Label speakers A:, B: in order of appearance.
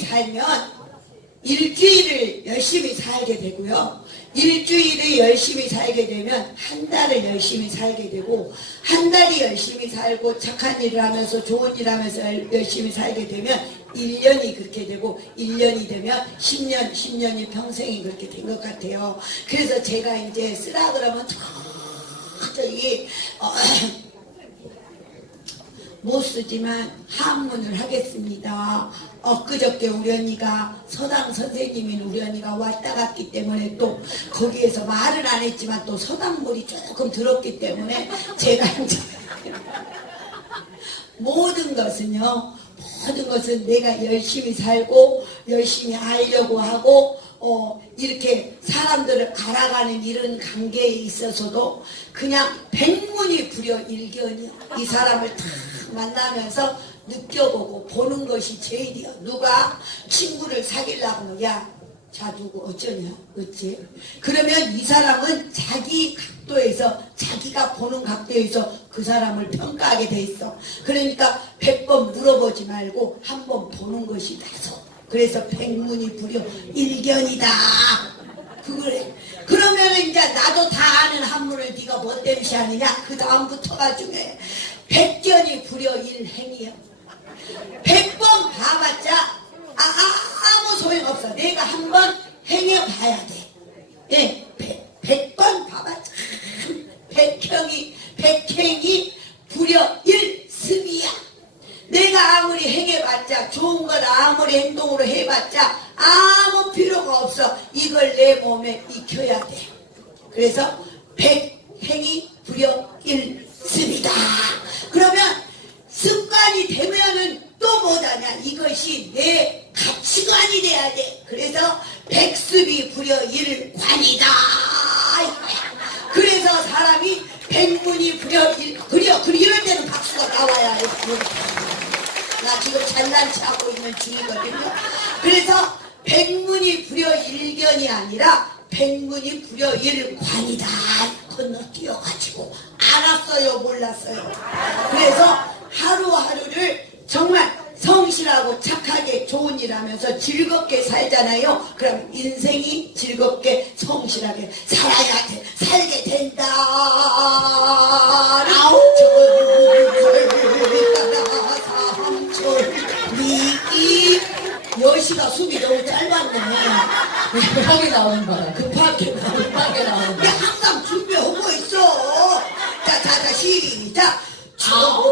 A: 살면 일주일을 열심히 살게 되고요. 일주일을 열심히 살게 되면 한 달을 열심히 살게 되고 한 달이 열심히 살고 착한 일을 하면서 좋은 일 하면서 열- 열심히 살게 되면 1년이 그렇게 되고 1년이 되면 10년, 10년이 평생이 그렇게 된 것 같아요. 그래서 제가 이제 쓰라 그러면 저기 어, 못 쓰지만 한문을 하겠습니다. 엊그저께 우리 언니가 서당 선생님인 우리 언니가 왔다 갔기 때문에 또 거기에서 말을 안 했지만 또 서당물이 조금 들었기 때문에 제가 이제 모든 것은요 모든 것은 내가 열심히 살고 열심히 하려고 하고 어, 이렇게 사람들을 알아가는 이런 관계에 있어서도 그냥 백문이 불여 일견이요. 이 사람을 다 만나면서 느껴보고 보는 것이 제일이요. 누가 친구를 사귀려고 야, 자 누구 어쩌냐, 그렇지? 그러면 이 사람은 자기 각도에서 자기가 보는 각도에서 그 사람을 평가하게 돼 있어. 그러니까 백 번 물어보지 말고 한 번 보는 것이 나서. 그래서 백문이 불여 일견이다. 그거래. 그러면 이제 나도 다 아는 한문을 네가 뭐 때문에 아느냐? 그 다음부터가 중에 백견이 불여 일행이요. 백번 봐봤자 아, 아, 무 소용없어. 내가 한 번 행해봐야 돼. 예, 백, 백번 봐봤자 백형이 백행이 불여 일습이야. 내가 아무리 행해봤자 좋은 걸 아무리 행동으로 해봤자 아무 필요가 없어. 이걸 내 몸에 익혀야 돼. 그래서 백행이 불여 일습이다. 그러면 습관이 되면은 또 뭐다냐 이것이 내 가치 관이 돼야 돼. 그래서 백습이 불여 일관이다 이거야. 그래서 사람이 백문이 불여 일 그려. 그려 이럴 때는 박수가 나와야 이렇게. 나 지금 장난치 하고 있는 중이거든요. 그래서 백문이 불여 일견이 아니라 백문이 불여 일관이다 건너뛰어가지고. 알았어요 몰랐어요. 그래서 하루하루를 정말 성실하고 착하게 좋은 일 하면서 즐겁게 살잖아요. 그럼 인생이 즐겁게 성실하게 살아야 돼. 살게 된다. 아우 여시가 숨이 너무 짧았네.
B: 급하게 나오는 거야.
A: 급하게.
B: 급하게 나오는 거야.
A: 항상 준비하고 있어. 자, 자, 자, 시작. 아우